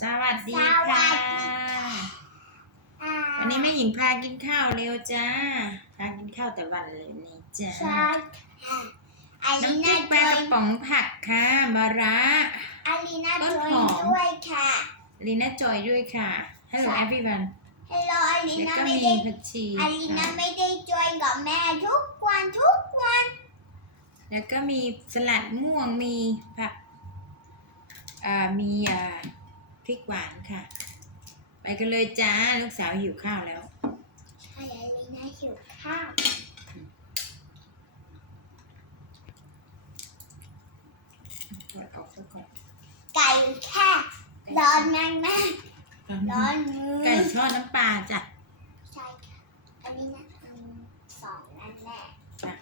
สวัสดีสวัค่ะสดีอ่าวันนี้แม่หญิงพากินข้าวเร็วจ้า พากินข้าวแต่วันเลยนี่จ้าใช่ค่ะอาลีน้ำพริน่ากปจลาอกยระป๋องผักค่ะมะระอาลีน่าต้จนอยหอมด้วยค่ะลีน่าจอยด้วยค่ะ Hello ใช่ everyone Hello อาลีแล้วน่าก็ไม่มีได้ผักชีอาลีน่าค่ะไม่ได้จอยกับแม่ทุกวันทุกวัน แล้วก็มีสลัดม่วงมีผักอ่ามีอ่า พริกหวานค่ะ ไปกันเลยจ้า ลูกสาวหิวข้าวแล้ว ใช่อาลีน่าหิวข้าว ถอดออกซะก่อนไก่แค่ร้อนมากแม่ร้อนมือไก่ทอดน้ำปลาจ้ะใช่ค่ะอาลีน่าทำสองนั่นแหละจ้ะ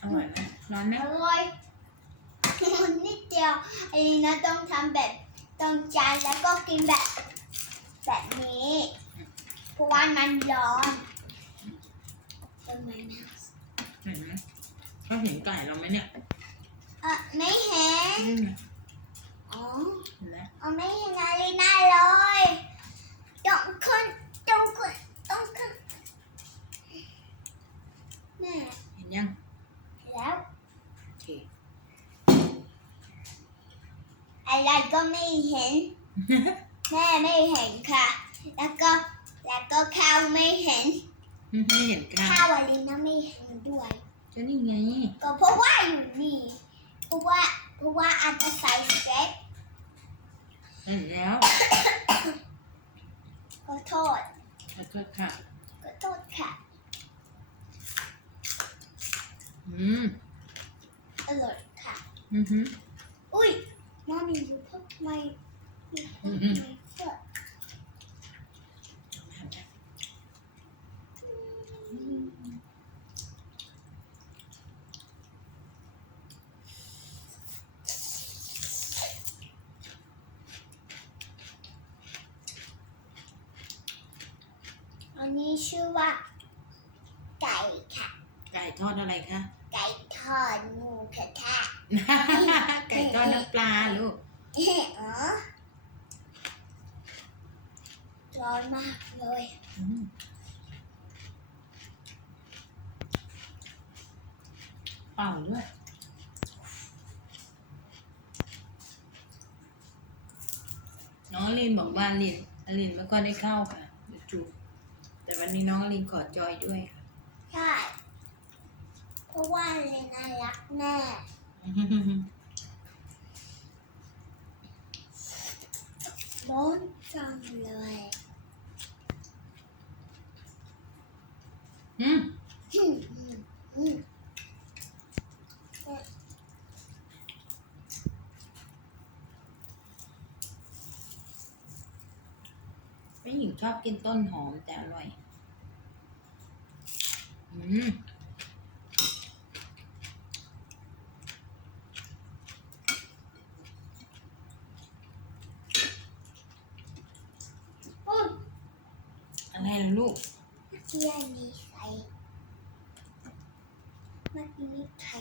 อร่อยไหมร้อนไหมอร่อยนิด เดียวอาลีน่าต้องทำแบบต้องจานแล้วก็กินแบบแบบนี้เพราะว่ามันร้อนทำไมนะเห็นไหมเขาเห็นไก่เราไหมเนี่ยเออไม่เห็น นี่ไงอ๋อ เห็นแล้วเอาไม่เห็นอาลีน่าเลยต้องขึ้นต้องขึ้นต้องขึ้นแม่ เห็นยัง แล้ว โอเค อะไรก็ไม่เห็น แม่ไม่เห็นค่ะ แล้วก็แล้วก็ข้าวไม่เห็นไม่เห็นข้าข้าววอาลีน่าไม่เห็นด้วย ก็นี่ไง ก็เพราะว่าอยู่นี่เพราะว่าเพราะว่าอาจจะใส่เซ็ตเห็นแล้วขอโทษขอโทษค่ะ ขอโทษค่ะ อืมอร่อยค่ะ อือหือ อุ้ยมามีอยู่ทำไมมี อืม ทำไมเสื้อ อันนี้ชื่อว่า ไก่ค่ะ ไก่ทอดอะไรคะ ไก่ทอดหมูกระทะ ไก่ทอดน้ำปลาลูกเอ๋อร้อนมากเลยอืมเป่าด้วยน้องอลินบอกว่าอลินอลินไม่ก็ได้เข้าค่ะเดี๋ยวจูบ แต่วันนี้น้องอลินขอจอยด้วยค่ะใช่ เพราะว่าเลนารักแม่ ร้อนจังเลยอืม อืมอืมอืม แม่ หญิงชอบกินต้นหอมแต่อร่อย อืมอืมอะไรล่ะลูกเมื่อกี้อันนี้ไข่เมื่อกี้นี่ไข่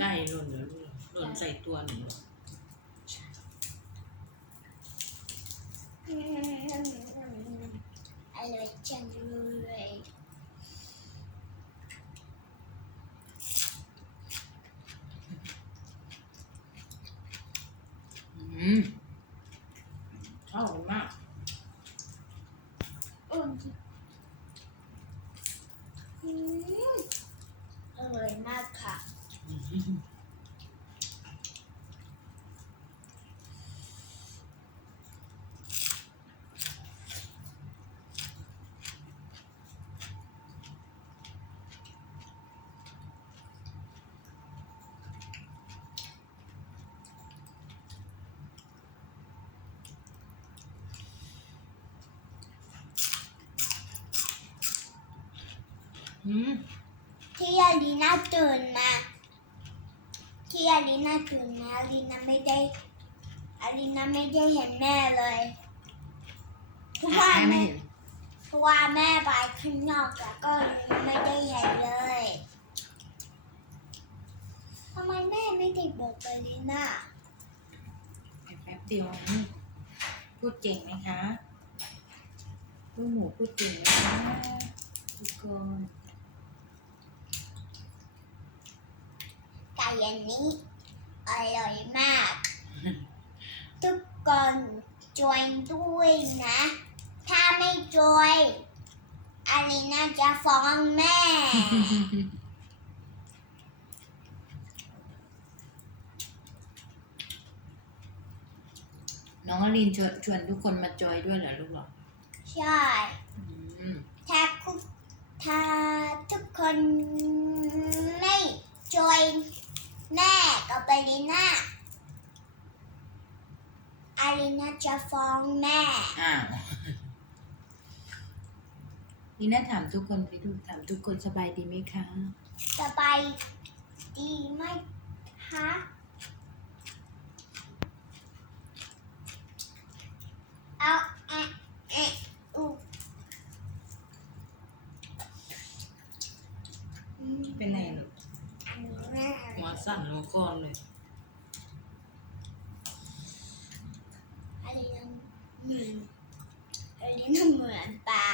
ไก่หล่นเหรอลูกหล่นใส่ตัวหนูเหรออื มอร่อยจังเลย อืมอร่อยมาก อืมอืมอร่อยมากค่ะ อืม ที่อาลีน่าตื่นมา ที่อาลีน่าตื่นมาอาลีน่าไม่ได้อาลีน่าไม่ได้เห็นแม่เลยเพราะว่าไม่แม่เห็นเพราะว่าแม่ไปข้างนอกแล้วก็ไม่ได้เห็นเลยทำไมแม่ไม่ติดบอกไปลิน่าแป๊บเดียวนี่พูดเก่งไหมคะลูกหมูพูดเก่งไหมคะทุกคน ไก่ อันนี้ อร่อยมาก ทุกคนจอยด้วยนะ ถ้าไม่จอยอาลีน่าจะฟ้องแม่ น้องอลินชวนชวนทุกคนมาจอยด้วยเหรอลูกเหรอใช่ อืม ถ้าคุถ้าทุกคนไม่จอย แม่กับอาลีน่าอาลีน่าจะฟ้องแม่ อ้าวนี่น่าถามทุกคนไปดูถามทุกคนสบายดีไหมคะ สบายดีไหมคะเอาแอะแอะอูอืม เป็นไรลูก แม่ หัว สั่นหัวคอนเลยอะไรนะเหมือนอะไรนะเหมือนปลา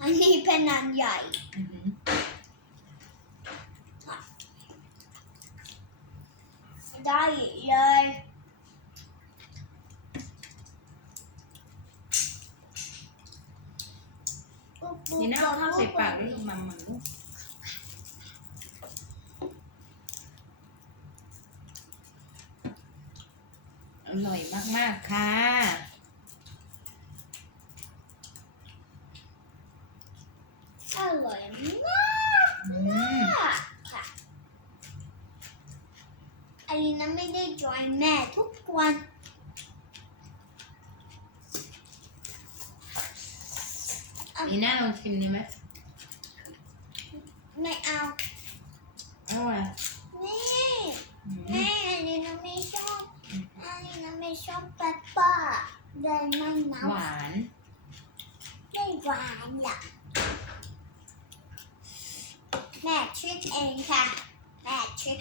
อันนี้เป็นอันใหญ่อือหือได้เลยปุ๊บปุ๊บ นี่าเอาข้าวใส่ปากปุ๊ลูบกมัมมันลูกอร่อยมากๆ ค่ะอร่อยมากอืมค่ะอลีนาไม่ได้จอยแม่ทุกวัน นี่น่าลองชิมดีไหมไม่เอาอร่อยนี่อืมแม่อลีนาไม่ชอบอลีนาไม่ชอบเปปเปอร์เดินไม่น้หวานำไม่หวานหรอกแม่ทริคเองค่ะแม่ทริค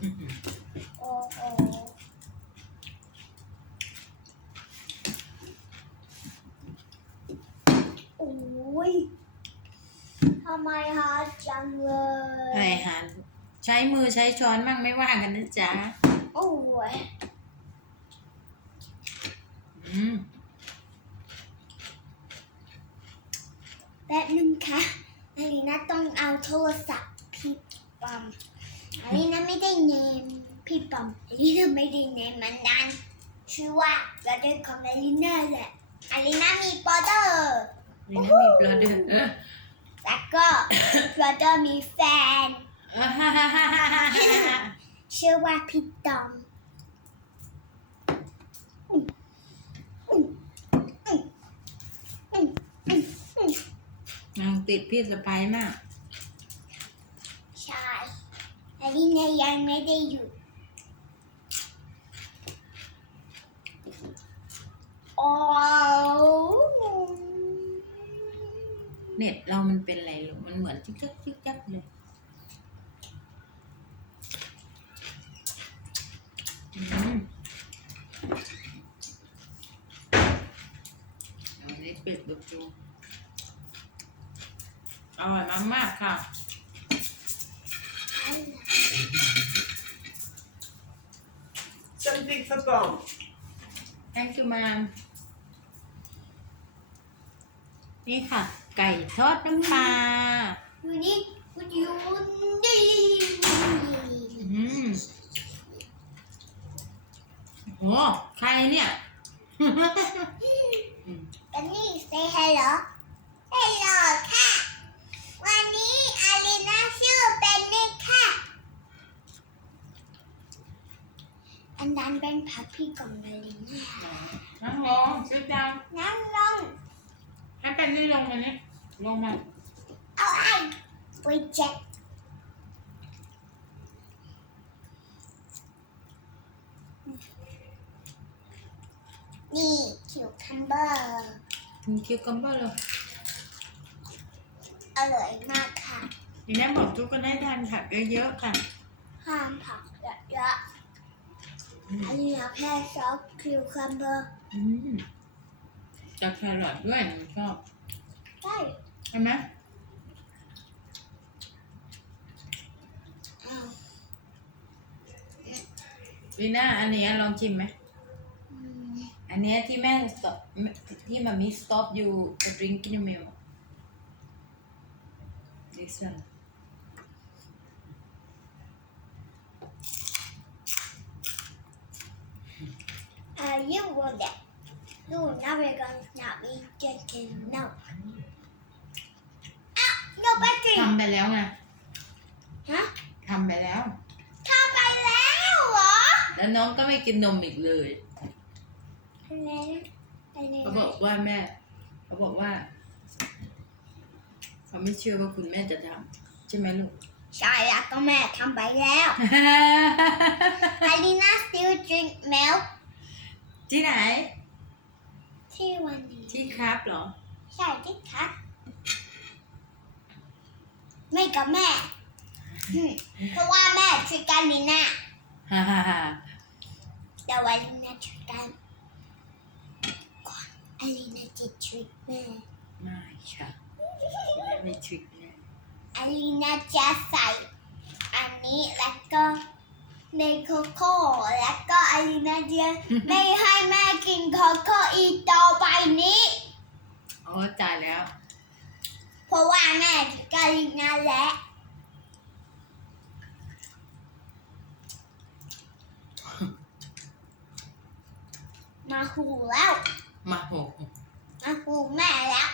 อื้อหือ โอ้โอ้โอ้ยทำไมฮาร์ดจังเล อะไร ย หา ใช้มือใช้ช้อนมั่งไม่ว่ากันนะจ๊ะโอ้ยอืมแป๊บนึงค่ะอาลีน่าต้องเอาโทรศัพท์พี่ปอมอาลีน่าไม่ได้เนมพี่ปอมอาลีน่าไม่ได้เนมมันนั้นชื่อว่าบราเดอร์ของอาลีน่าแหละอาลีน่ามีบราเดอร์นี่นะมีปลาเดือเออแล้วก็บราเดอร์มีแฟน ชื่อว่าพี่ตอมนางติดพี่สะพ้ายมาก ใช่อาลีน่ายังไม่ได้หยุดโอ้เน็ตเรามันเป็นอะไรลูกมันเหมือนจิ๊กจักจิ๊กจักเลยอืม เอาอันนี้ปิดดูดูอร่อยมากๆค่ะ Something for Bob. thank you ma'am นี่ค่ะ ไก่ทอดน้ำปลาวันนี้วันยุนดีอืมโหใครเนี่ย กันนี่ say hello hello ค่ะ วันนี้อาลีน่าชื่อเป็นนี่ค่ะ อันนั้นเป็นพับพี่ของอาลีน่านั่งลงชิดจังนั่งลงให้เป็นนี่ลงมานี่ลงมา เอาไอ้ไปเจ็ดนี่คิวคัมเบอร์มี คิวกัมเบอร์เลยอร่อยมากค่ะดีนะบอกทุกคนได้ทานผักเยอะๆค่ะ ห้ามผักเยอะๆอันนี้เราแค่ซอสคิวคัมเบอร์อืมจากแครอทด้วยหนูชอบใช่ใช่ไหมอ้าวลีน่าอันเนี้ยลองชิมไหมอืม อันเนี้ยที่แม่ stop ที่มามี stop you to drink in the milk this one อ่า you will get you now we're gonna not be drinking milk อ้าว no battery ทำไปแล้วไงฮะทำไปแล้ว ทำไปแล้วเหรอ แล้วน้องก็ไม่กินนมอีกเลย เขาบนะอกว่าแม่ เขาบอกว่า เขาไม่เชื่อว่าคุณแม่จะทำใช่ไหมลูก ใช่แล้วก็แม่ทำไปแล้ว I did not still drink milk ที่ไหน ที่วันนี้ที่ครับเหรอ ใช่ที่คัดไม่กับแม่อืมเพราะว่าแม่ช่วยกันลีน่าฮ่าฮ่าฮ่าแต่ว่าลีน่าช่วยกันก่อนอ ลีน่าจะช่วยแม่ไม่ค่ะไม่ถึงแน่อลีน่าจะใส่ อันนี้แล้วก็ในโคโค่แล้วก็อลีน่าจะไม่ให้แม่กินโคโค่อีกต่อไปนี้อ๋อจ่ายแล้ว เพราะว่าแม่ช่วยกันลีน่าแล้วมาหูแล้ว มาหกมาหูแม่แล้ว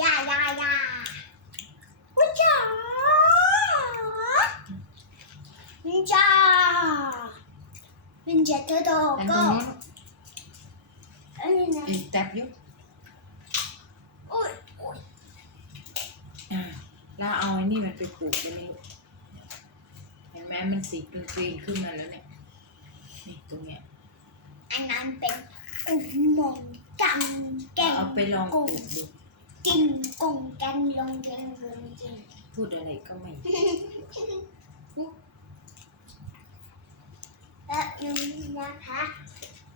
ย่าย่าย่าวุ้ยจ๋าวินจ้าวินเจตโตอันตรก็งนู้นอันนี้นะอีกแท็บอยุโอ้ยโอ้ยอ่าแล้วเอาไอ้นี่มันไปปลูกไปนี่เห็นไหมมันสีกรีนๆขึ้นมาแล้วเนี่ยนี่ตรงเนี้ยอันนั้นเป็นอุโมงค์ กังแกงเอาไปลองปกุ้ลูงกดูกินกุ้งแกงลงแกงลงแกงพูดอะไรก็ไม่และนึงนะคะ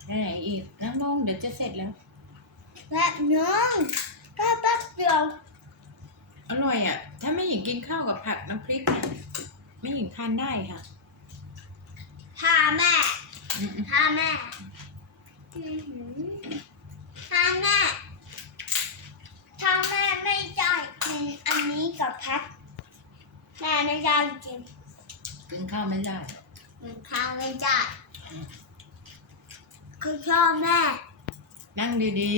ไหนอีกนั่งลงเดี๋ยวจะเสร็จแล้ว และนึงก็แป๊บเดียวอร่อยอะ ถ้าไม่หญิงกินข้าวกับผักน้ำพริกเนี่ยไม่หญิงทานได้ค่ะพาแม่อืมพาแม่อื้อหือพา แม่ถ้าแม่ไม่ได้กินอันนี้กับแพทแม่ไม่ได้กินๆกินข้าวไม่ได้มันข้าวไม่ได้อืมคือชอบแม่ นั่งดี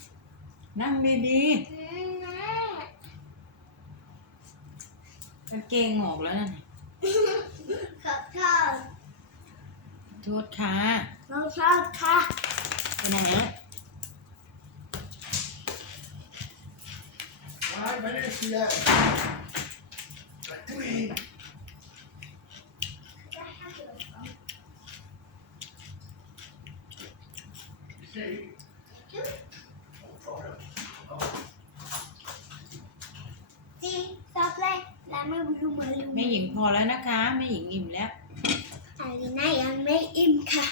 ๆ นั่งดีอืมแม่ๆกางเกงออกแล้วนะเนี่ยขอบชอบโทษค่ะเราชอบค่ะไปไหน tous les- Salut. จีชอบเลยแล้วไม่รู้เหมือนลุงแม่หญิงพอแล้วนะคะ แม่หญิงอิ่มแล้ว อาลีน่ายังไม่อิ่มค่ะ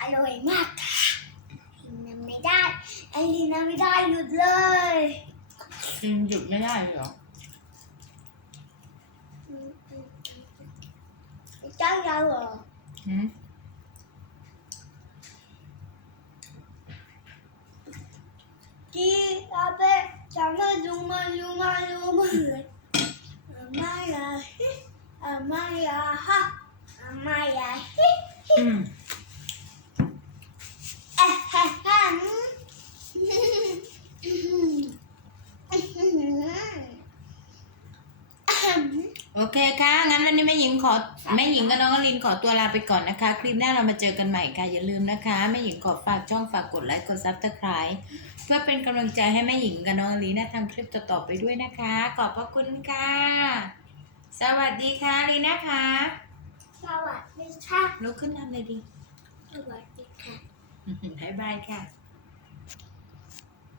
อร่อยมากค่ะกินน้ำไม่ได้ไอลีน่าไม่ได้หยุดเลย กิ นหยุดไม่ได้เหรอจ้างเราเหรอหืมจีอาเบะจังมาดูมาดูม โอเคค่ะ งั้นวันนี้แม่หญิงขอแม่หญิงกับน้องอลินขอตัวลาไปก่อนนะคะ คลิปหน้าเรามาเจอกันใหม่ค่ะ อย่าลืมนะคะแม่หญิงขอฝากช่องฝากกดไลค์กดซับสไครต์เพื่อเป็นกำลังใจให้แม่หญิงกับน้องอลินนะทำคลิปต่อๆไปด้วยนะคะ ขอบพระคุณค่ะ สวัสดีค่ะลีนะคะสสวัสดีค่ะลุกขึ้นทำเลยดีสวัสดีค่ะบายบายค่ะ